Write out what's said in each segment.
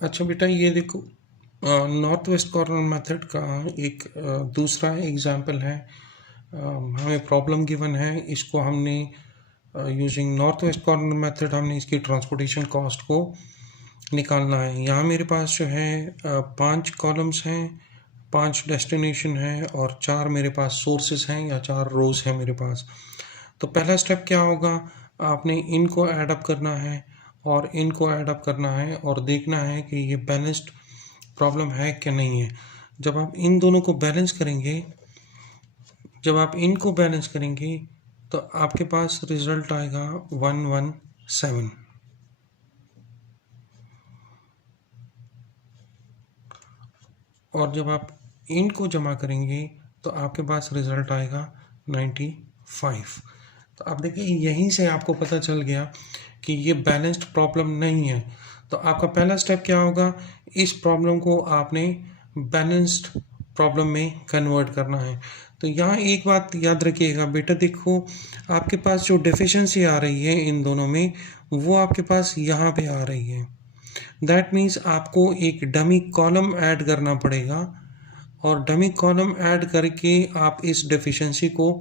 अच्छा बेटा, ये देखो, नॉर्थ वेस्ट कॉर्नर मेथड का एक दूसरा एग्जांपल है। हमें प्रॉब्लम गिवन है, इसको हमने using north west corner method हमने इसकी ट्रांसपोर्टेशन कॉस्ट को निकालना है। यहाँ मेरे पास जो है 5 कॉलम्स हैं, 5 डेस्टिनेशन है और 4 मेरे पास सोर्सेस हैं या 4 रोज हैं मेरे पास। तो पहला स्टेप क्या होगा, आपने इनको ऐड अप करना है और इनको ऐड अप करना है और देखना है कि ये बैलेंस्ड प्रॉब्लम है कि नहीं है। जब आप इन दोनों को बैलेंस करेंगे, जब आप इनको बैलेंस करेंगे तो आपके पास रिजल्ट आएगा 117। और जब आप इनको जमा करेंगे तो आपके पास रिजल्ट आएगा 95। तो आप देखिए, यहीं से आपको पता चल गया कि ये बैलेंस्ड प्रॉब्लम नहीं है। तो आपका पहला स्टेप क्या होगा, इस प्रॉब्लम को आपने बैलेंस्ड प्रॉब्लम में कन्वर्ट करना है। तो यहाँ एक बात याद रखिएगा बेटा, देखो आपके पास जो डेफिशिएंसी आ रही है इन दोनों में, वो आपके पास यहाँ पे आ रही है। दैट मीन्स आपको एक डमी कॉलम ऐड करना पड़ेगा और डमी कॉलम ऐड करके आप इस डेफिशिएंसी को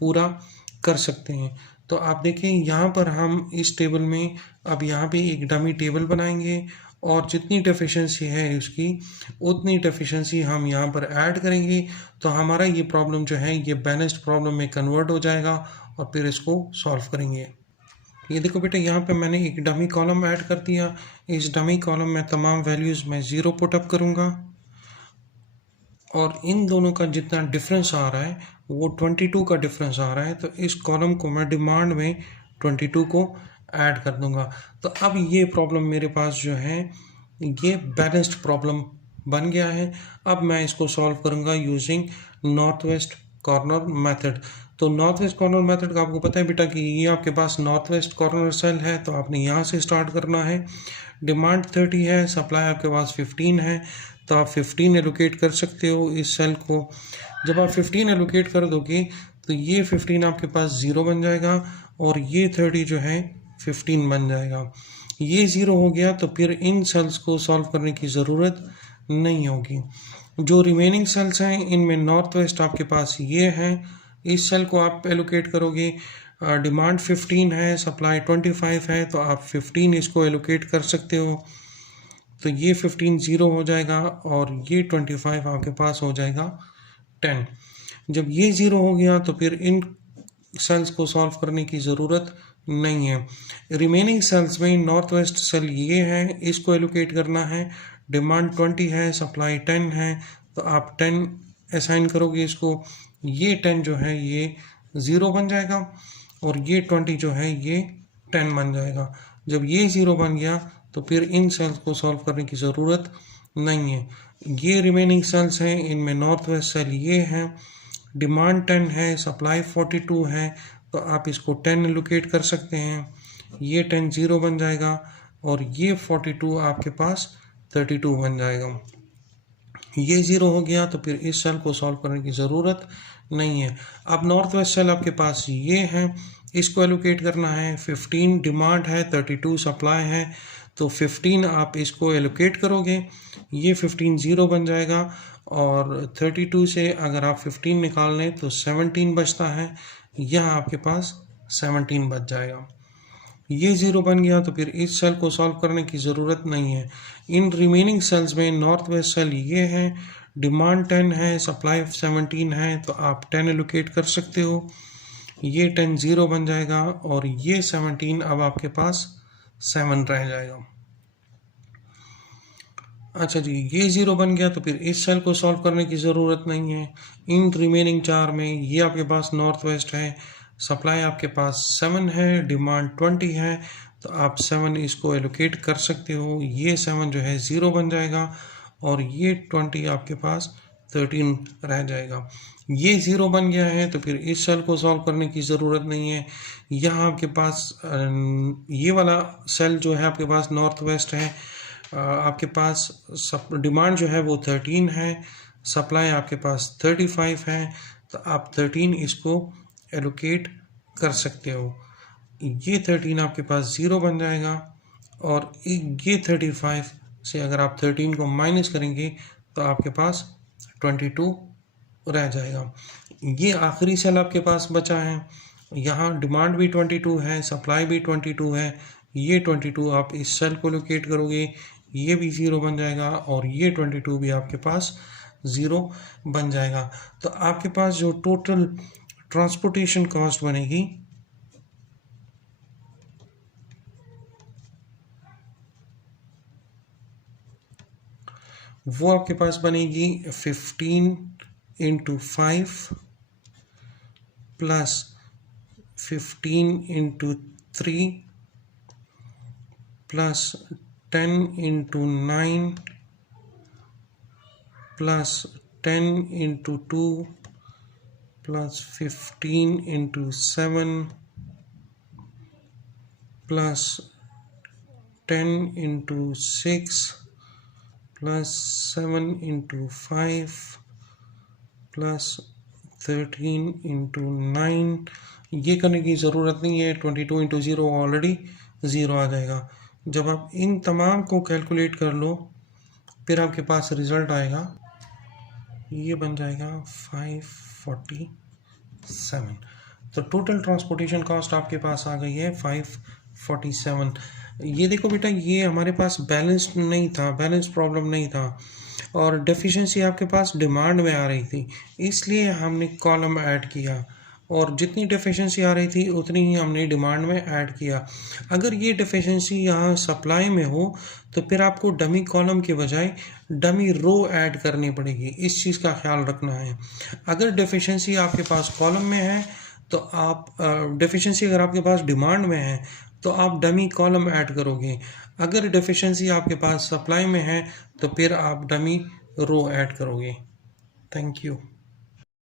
पूरा कर सकते हैं। तो आप देखें यहाँ पर हम इस टेबल में अब यहाँ पे एक डमी टेबल बनाएंगे और जितनी डेफिशिएंसी है उसकी उतनी डेफिशिएंसी हम यहाँ पर ऐड करेंगे। तो हमारा ये प्रॉब्लम जो है ये बैलेंस्ड प्रॉब्लम में कन्वर्ट हो जाएगा और फिर इसको सॉल्व करेंगे। ये देखो बेटा, यहाँ पे मैंने एक डमी कॉलम ऐड कर दिया। इस डमी कॉलम में तमाम वैल्यूज़ मैं 0 पुटअप करूँगा और इन दोनों का जितना डिफरेंस आ रहा है वो 22 का डिफरेंस आ रहा है। तो इस कॉलम को मैं डिमांड में 22 को ऐड कर दूंगा। तो अब ये प्रॉब्लम मेरे पास जो है ये बैलेंस्ड प्रॉब्लम बन गया है। अब मैं इसको सॉल्व करूंगा using north west corner method. तो नॉर्थ वेस्ट कॉर्नर मेथड का आपको पता है बेटा कि ये आपके पास नॉर्थ वेस्ट कॉर्नर सेल है, तो आपने यहाँ से स्टार्ट करना है। डिमांड 30 है, सप्लाई आपके पास 15 है, तो आप 15 एलोकेट कर सकते हो इस सेल को। जब आप 15 एलोकेट कर दोगे तो ये 15 आपके पास 0 बन जाएगा और ये 30 जो है 15 बन जाएगा। ये 0 हो गया तो फिर इन सेल्स को सॉल्व करने की ज़रूरत नहीं होगी। जो रिमेनिंग सेल्स हैं इनमें नॉर्थ वेस्ट आपके पास ये है, इस सेल को आप एलोकेट करोगे। डिमांड 15 है, सप्लाई 25 है, तो आप 15 इसको एलोकेट कर सकते हो। तो ये 15 0 हो जाएगा और ये 25 आपके पास हो जाएगा 10। जब ये 0 हो गया तो फिर इन सेल्स को सॉल्व करने की ज़रूरत नहीं है। रिमेनिंग सेल्स में नॉर्थ वेस्ट सेल ये है, इसको एलोकेट करना है। डिमांड 20 है, सप्लाई 10 है, तो आप 10 असाइन करोगे इसको। ये 10 जो है ये 0 बन जाएगा और ये 20 जो है ये 10 बन जाएगा। जब ये 0 बन गया तो फिर इन सेल्स को सॉल्व करने की ज़रूरत नहीं है। ये रिमेनिंग सेल्स हैं, इनमें नॉर्थ वेस्ट सेल ये है, डिमांड 10 है, सप्लाई 42 है, तो आप इसको 10 एलोकेट कर सकते हैं। ये 10 0 बन जाएगा और ये 42 आपके पास 32 बन जाएगा। ये 0 हो गया तो फिर इस सेल को सॉल्व करने की ज़रूरत नहीं है। अब नॉर्थ वेस्ट सेल आपके पास ये है, इसको एलोकेट करना है। 15 डिमांड है, 32 सप्लाई है, तो 15 आप इसको एलोकेट करोगे। ये 15 0 बन जाएगा और 32 से अगर आप 15 निकाल लें तो 17 बचता है। यहाँ आपके पास 17 बच जाएगा। ये 0 बन गया तो फिर इस सेल को सॉल्व करने की ज़रूरत नहीं है। इन रिमेनिंग सेल्स में नॉर्थ वेस्ट सेल ये है, डिमांड 10 है, सप्लाई 17 है, तो आप 10 एलोकेट कर सकते हो। ये 10 0 बन जाएगा और ये 17 अब आपके पास 7 रह जाएगा। अच्छा जी, ये 0 बन गया तो फिर इस सेल को सॉल्व करने की ज़रूरत नहीं है। इन रिमेनिंग 4 में ये आपके पास नॉर्थ वेस्ट है, सप्लाई आपके पास 7 है, डिमांड 20 है, तो आप 7 इसको एलोकेट कर सकते हो। ये 7 जो है 0 बन जाएगा और ये 20 आपके पास 13 रह जाएगा। ये 0 बन गया है तो फिर इस सेल को सॉल्व करने की ज़रूरत नहीं है। यहाँ आपके पास ये वाला सेल जो है आपके पास नॉर्थ वेस्ट है, आपके पास डिमांड जो है वो 13 है, सप्लाई आपके पास 35 है, तो आप 13 इसको एलोकेट कर सकते हो। ये 13 आपके पास 0 बन जाएगा और ये 35 से अगर आप 13 को माइनस करेंगे तो आपके पास 22 रह जाएगा। ये आखिरी सेल आपके पास बचा है। यहाँ डिमांड भी 22 है, सप्लाई भी 22 है। ये 22 आप इस सेल को लोकेट करोगे, ये भी 0 बन जाएगा और ये 22 भी आपके पास 0 बन जाएगा। तो आपके पास जो टोटल ट्रांसपोर्टेशन कॉस्ट बनेगी वो आपके पास बनेगी 15 into 5 plus 15 into 3 plus 10 into 9 plus 10 into 2 plus 15 into 7 plus 10 into 6 plus 7 into 5 plus 13 into 9। ये करने की ज़रूरत नहीं है, 22 इंटू 0 ऑलरेडी 0 आ जाएगा। जब आप इन तमाम को कैलकुलेट कर लो फिर आपके पास रिज़ल्ट आएगा, ये बन जाएगा 547। तो टोटल ट्रांसपोर्टेशन कॉस्ट आपके पास आ गई है 547। ये देखो बेटा, ये हमारे पास बैलेंस नहीं था, बैलेंस प्रॉब्लम नहीं था और डेफिशिएंसी आपके पास डिमांड में आ रही थी, इसलिए हमने कॉलम ऐड किया और जितनी डेफिशिएंसी आ रही थी उतनी ही हमने डिमांड में ऐड किया। अगर ये डेफिशिएंसी यहाँ सप्लाई में हो तो फिर आपको डमी कॉलम के बजाय डमी रो ऐड करनी पड़ेगी, इस चीज़ का ख्याल रखना है। अगर डेफिशिएंसी आपके पास कॉलम में है तो आप डेफिशिएंसी अगर आपके पास डिमांड में है तो आप डमी कॉलम ऐड करोगे। अगर डेफिशिएंसी आपके पास सप्लाई में है तो फिर आप डमी रो ऐड करोगे। Thank you.